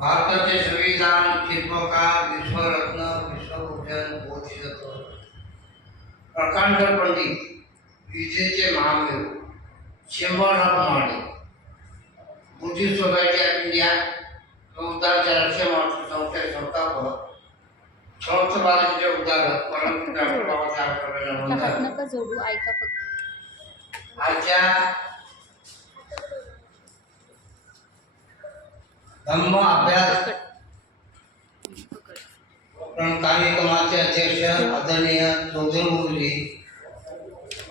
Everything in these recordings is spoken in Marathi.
भारताचे संविधान शिल्पकार विश्वरत्न विश्वभूषण बोधिसत्व. प्रकांड पंडित विजेचे Mahavir Shivrao Mane Buddhist Society of India उद्धारच्या राष्ट्रीय महाराष्ट्र संस्थेचे संस्थापक संस्थ भारतीचे डॉक्टर बाबासाहेब आजच्या धम्म अभ्यास. कार्यक्रमाचे अध्यक्ष आदरणीय चौधरी मुरली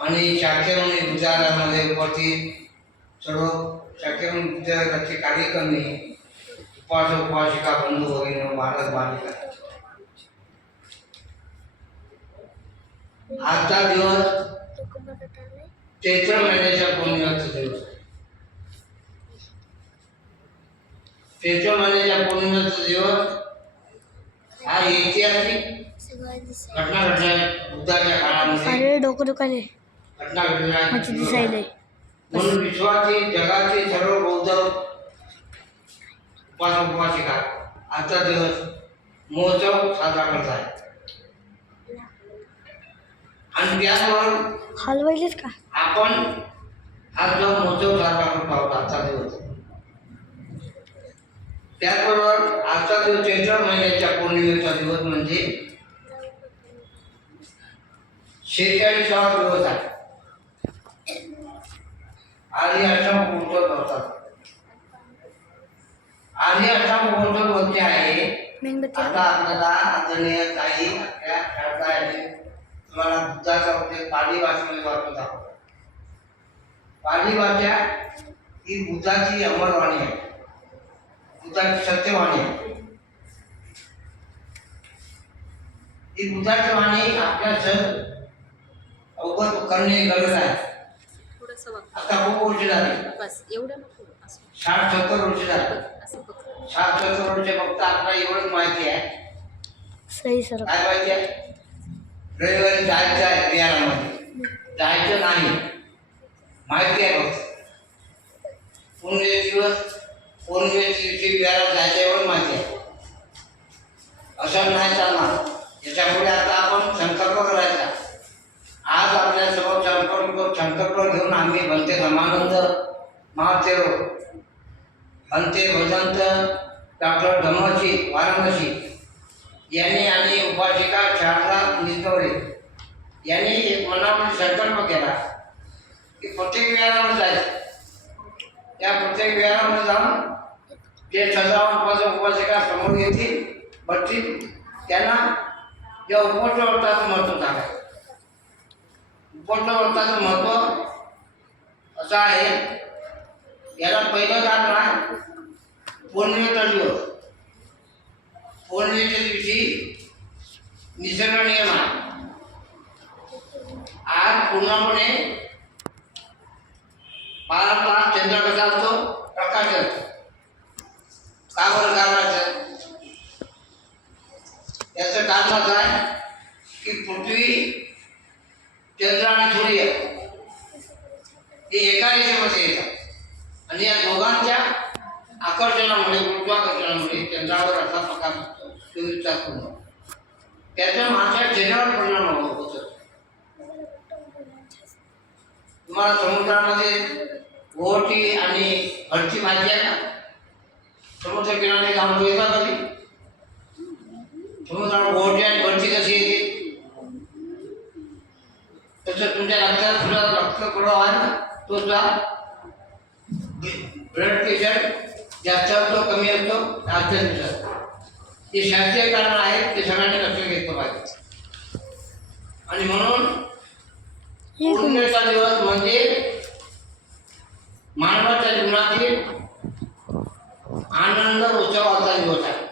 आणि शाखेवणी विचारामध्ये उपस्थित सर्व शाखेवणी विचाराचे कार्यक्रमी उपास उपासिका बंधू वगैरे महाराज बांधले आजचा दिवस चैत्र महिन्याच्या पौर्णिमेचा दिवस आहे. चैत्र महिन्याच्या पौर्णिमेचा दिवस हा ऐतिहासिक घटना घडल्या बुद्धाच्या काळामध्ये. डोकं घटना घडल्या म्हणून विश्वाची जगाची सर्व बौद्ध उपासिका आजचा दिवस महोत्सव साजरा करत आहे आणि त्याचबरोबर हलवायलेत का? आपण हा जो महोत्सव साजरा करतो आहोत आजचा दिवस. त्याचबरोबर आजचा दिवस चैत्र महिन्याच्या पौर्णिमेचा दिवस म्हणजे शेहेचाळीसावा दिवस आहे. आधी असा महोत्सव करतात आधी असा महोत्सव कोणते आहे? आता आपल्याला आदरणीय काही आपल्या शारदा यांनी तुम्हाला बुद्धाचा उल्लेख पाली भाषेमध्ये वाचून दाखवतो. पाली भाषा ही बुद्धाची अमरवाणी आहे. सत्यवाणी. आहे ही बुद्धाची वाणी आपल्या सर अवगत करणे गरज आहे. आता खूप वर्ष झाली. साठ सत्तर वर्ष झाली. साठ सत्तर वर्ष फक्त आपल्याला एवढंच माहिती आहे. सही सर. काय पाहिजे रविवारी जायचं आहे बिहारामध्ये. जायचं नाही. माहिती आहे फक्त पुणे दिवस पौर्णिमेच्या दिवशी बिहारात जायचं माहिती आहे असं नाही चालणार. याच्यामुळे आता आपण संकल्प करायचा आज आपल्यासमोर संकल्प संकल्प घेऊन आम्ही बनते समानंद महातेरो बनते भजंत डॉक्टर धम्मशी वाराणसी. यांनी आणि उपासिका शारदा निजगवरे यांनी एक मनामध्ये संकल्प केला की प्रत्येक विहारामध्ये जायचं. त्या प्रत्येक विहारामध्ये जाऊन ते सजावट उपासक उपासिका समोर येतील बसतील त्यांना या उपोषव्रताचं महत्त्व सांगायचं उपोषव्रताचं महत्त्व असं आहे. याला पहिलं काम ना पौर्णिमेचा दिवस पौर्णिमेच्या दिवशी निसर्ग नियम आहे आज पूर्णपणे बारा तास चंद्र कसा असतो प्रकाश असतो का बरं कारणाचं याचं कारण असं आहे की पृथ्वी चंद्र आणि सूर्य हे एका रेषेमध्ये येतात आणि या दोघांच्या आकर्षणामुळे गुरुत्वाकर्षणामुळे चंद्रावर असा प्रकार असतो चोवीस पूर्ण त्याचा माझ्या चेहऱ्यावर परिणाम होतो. तुम्हाला समुद्रामध्ये गोटी आणि हळची माहिती आहे का समुद्र किनारे जाऊन येतात कधी? समुद्रावर ओहोटी आणि भरती कशी येते तसं तुमच्या रक्तात सुद्धा रक्त प्रवाह तो सुद्धा ब्लड प्रेशर जास्त असतो कमी असतो दिवसात हे शास्त्रीय कारण आहे ते सगळ्यांनी लक्ष घेतलं पाहिजे. आणि म्हणून पौर्णिमेचा दिवस म्हणजे मानवाच्या जीवनातील आनंद उत्सवाचा दिवस आहे.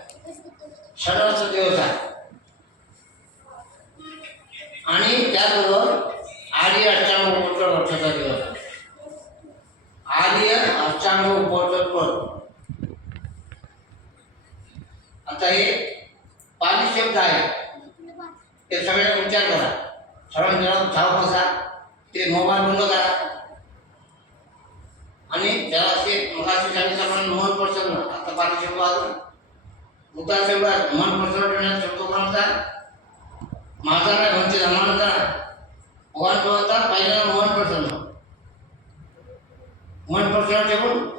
सणाचा दिवस आहे. आणि त्याचबरोबर आर्य अष्टांग उपोषण वर्षाचा दिवस. आहे आर्य अष्टांग उपोषण वर्ष आता हे पाणी शब्द आहे. ते सगळ्यांना विचार करा. सर्वांना धाव कसा ते मोबाईल बंद करा. आणि त्याला ते मगाशी सांगितल्याप्रमाणे मोहन प्रसन्न. आता पाणी शब्द आलं उतार मन प्रसन्न ठेवण्यात शब्द कोणाचा माझा काय म्हणते जमानाचा भगवान तो म्हणतात पहिल्यांदा मन प्रसन्न मन प्रसन्न ठेवून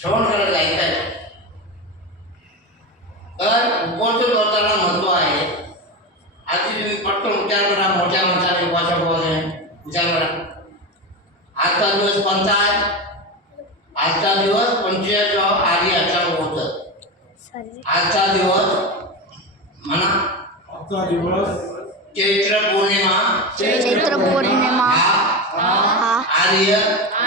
श्रवण करायचं ऐकायचं तर उपवास करताना महत्त्व आहे आधी तुम्ही पटकन विचार करा मोठ्या माणसाने उपासा उपवासाने विचार करा आजचा दिवस कोणता आहे आजचा दिवस पंचवीस आधी आजचा होतं. आजचा दिवस म्हणा. आजचा दिवस चैत्र पौर्णिमा. चैत्र पौर्णिमा. हा. हा. आर्य.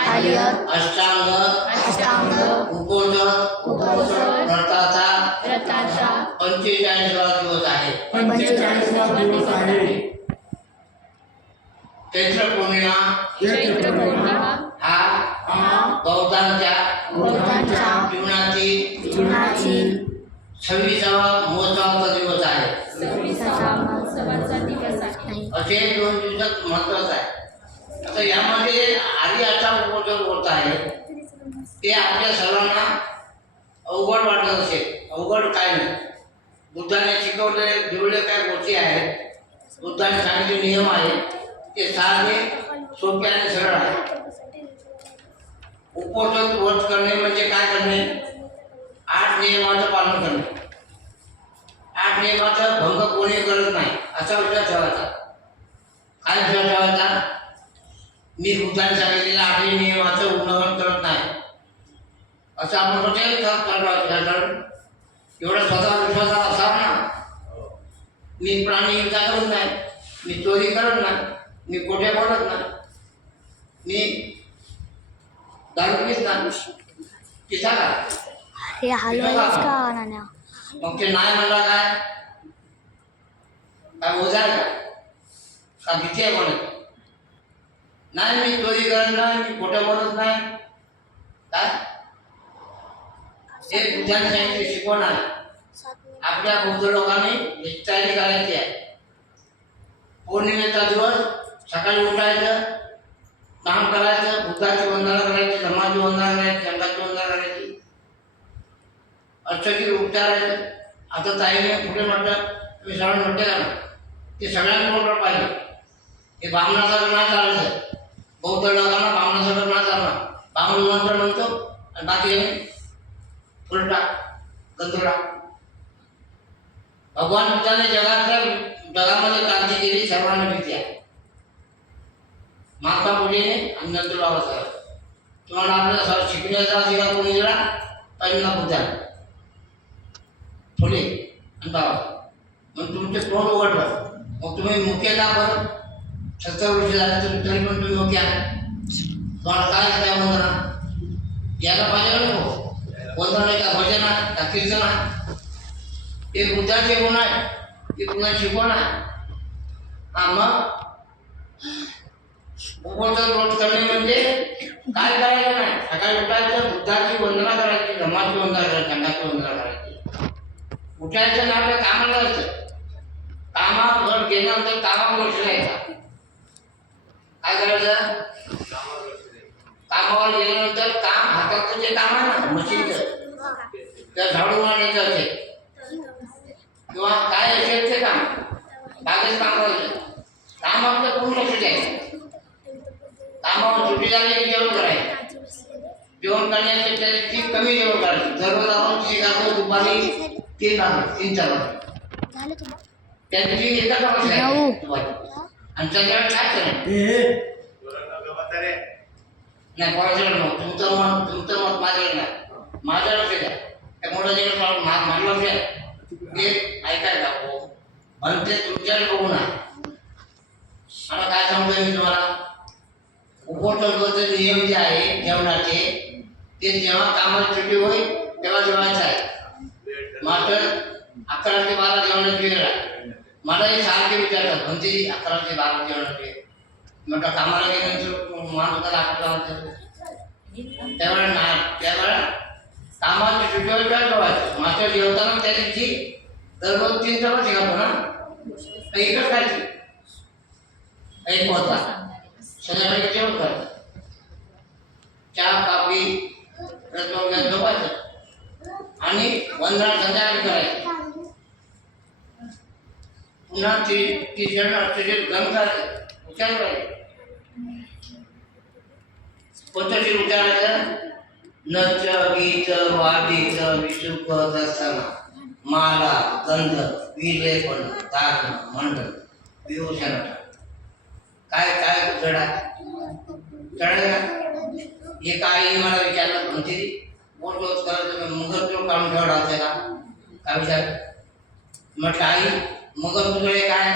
आर्य. अष्टांग. अष्टांग. उपोषण. उपोषण. व्रताचा व्रताचा पंचेचाळीसवा दिवस आहे. पंचेचाळीसवा दिवस आहे. चैत्र पौर्णिमा. चैत्र पौर्णिमा. बौद्धांच्या जीवनाची जीवनाची सव्वीसावा महोत्सवाचा दिवस आहे. असे दोन दिवसात महत्वाचं आहे. आता यामध्ये आधी असा उपोषण होत आहे ते आपल्या सर्वांना अवघड वाटत असेल. अवघड काय नाही. बुद्धाने शिकवलेले जेवढे काय गोष्टी आहेत. बुद्धाने सांगितले नियम आहे ते साधे सोपे आणि सरळ आहे उपोषण व्रत करणे म्हणजे काय करणे? आठ नियमाचं पालन करणे. आठ नियमाचा भंग कोणी करत नाही असा विचार ठेवायचा. काय विचार ठेवायचा? मी बुद्धाने सांगितलेल्या आठही नियमाचं उल्लंघन करत नाही. असं आपण कुठे कारण एवढा स्वतः विश्वास असा ना मी प्राणी हिंसा करत नाही मी चोरी करत नाही मी कोठे पडत नाही मी दारू पित नाही पिता का हे हलवायच का नाण्या मग ते नाही म्हणला काय? काय आहे का? का भीती आहे म्हणत नाही मी चोरी करत नाही मी खोटं बोलत नाही. काय? हे बुद्धाने सांगितले शिकवण आहे. आपल्या बौद्ध लोकांनी निष्ठाने करायची आहे. पौर्णिमेचा दिवस सकाळी उठायचं काम करायचं बुद्धाची वंदना करायची धर्माची वंदना करायची संघाची वंदना करायची. अष्टगिरी उपचारायचं आता ताईने पुढे म्हटलं? तुम्ही सगळं म्हटले का ना ते सगळ्यांना पाहिजे. हे बामणाचं नाही चालायचं. बौद्ध लोकांना बामणाचं नाही चालणार. बामण मंत्र म्हणतो आणि बाकी उलटा गंधुरा भगवान बुद्धाने जगातल्या जगामध्ये क्रांती केली सर्वांना भीती आहे महात्मा फुलेने आणि नंतर बाबासाहेब तुम्हाला आपल्या सर्व शिकण्याचा अधिकार कोणी दिला? पहिल्यांदा बुद्धा फुले आणि बाबा. मग तुमचे तोंड उघडलं. मग तुम्ही मुख्य का बरं? सत्तर वर्ष झाले तुम्ही तरी पण तुम्ही मुख्य आहे तुम्हाला काय त्या वंदना? यायला पाहिजे का नको? वंदना का भजन आहे का कीर्तन आहे? ते बुद्धाचे गुण आहे ते पुन्हा शिकवण आहे. हा मग? उपवासात रोज करणे म्हणजे काय करायचं नाही. सकाळी उठायचं बुद्धाची वंदना करायची धर्माची वंदना करायची संघाची वंदना करायची. उठायचं ना आपल्या कामाला जायचं. कामावर गेल्यानंतर कामावर लक्ष द्यायचा. काय करायचं? कामावर गेल्यानंतर काम हाताचं जे काम आहे ना मशीनचं त्या झाडू मारण्याचं असेल. किंवा काय असेल ते काम. बागेत काम करायचं. काम आपलं पूर्ण लक्ष द्यायचं? कामावर सुट्टी झाली की जेवण करायचं? जेवण करण्याची त्याची कमी जेवण करायचं. दररोज आपण किती खातो दुपारी तीन खातो तीन चार वाजता. त्या दिवशी एकच नऊ. वाजता खायचं दुपारी. आणि संध्याकाळी काय करायचं हे नाही कोणाच्याकडे नको तुमचं मत तुमचं मत माझ्याकडे नाही. माझ्या लक्ष द्या त्या मोठं जे माझं लक्ष द्या ते ऐकायला हो? म्हणते तुमच्याकडे बघू ना. मला काय सांगतोय मी तुम्हाला? उपवासाचे नियम जे आहे जेवणाचे ते जेव्हा कामाला सुट्टी होईल तेव्हा जेवायचं आहे. मात्र अकरा ते बारा जेवणाची वेळ आहे. मला हे सारखे विचारतात म्हणजे अकरा ते बारा जेवणाची वेळ? म्हटलं कामाला गेल्यानंतर माणसाला अकरा त्यावेळेला नाही. त्यावेळेला कामाची सुट्टीवर काय ठेवायचं मात्र जेवताना त्या दिवशी दररोज तीन चपाती खातो ना एकच खायची. एक होता संध्याकाळी जेवण करतात. चहा काफी रसवंगा झोपायचं आणि वंदना संध्याकाळी करायचं. पुन्हा ती ती जण अक्षरशः गम करायचं. उच्चार करायचं कोणतं उच्चारायचं नच गीत वादित विशुक दसना माला गंध विलेपण तारण मंडळ विभूषण. काय काय चढा चढा हे काय मला विचारलं म्हणजे बोट करत मुघल तुला काढून ठेवला होता का काय विचार म्हटलं आई मगर तुझे काय?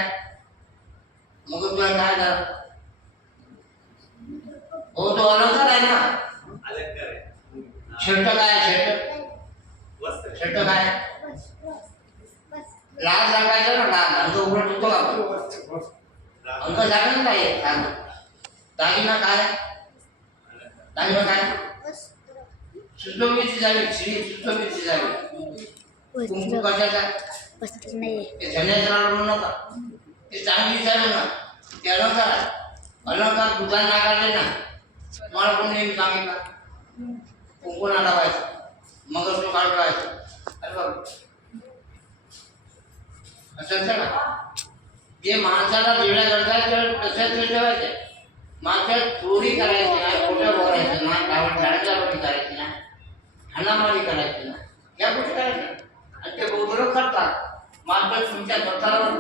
मगर तुला काय झालं? हो तो अलंकार आहे ना. शर्ट काय शर्ट? शर्ट काय लाल सांगायचं ना लाल अंग उघडत का अंग सांगा ना काय सांग दागिना काय दागिना काय सुशोभित झाली श्री सुशोभित झाली कुंकू वस्त्र कशाचा वस्त्र नाही ते धन्याचं नाव म्हणू नका ते चांगली चालू ना ते अलंकार आहे. अलंकार दुकान नाकारले ना तुम्हाला कोण नेहमी सांगितलं कुंकुणा लावायचं मंगळसूत्र काढून ठेवायचं अरे बाबा असं असतं का जे माणसाला निर्णय करतात त्यावेळेस प्रशासन ठेवायचे. मात्र चोरी करायची ना खोटं बोलायचं ना डावड डाळजापटी करायची ना हाणामारी करायची ना या गोष्टी करायच्या. आणि ते गोगरो करतात. मात्र तुमच्या स्वतःवर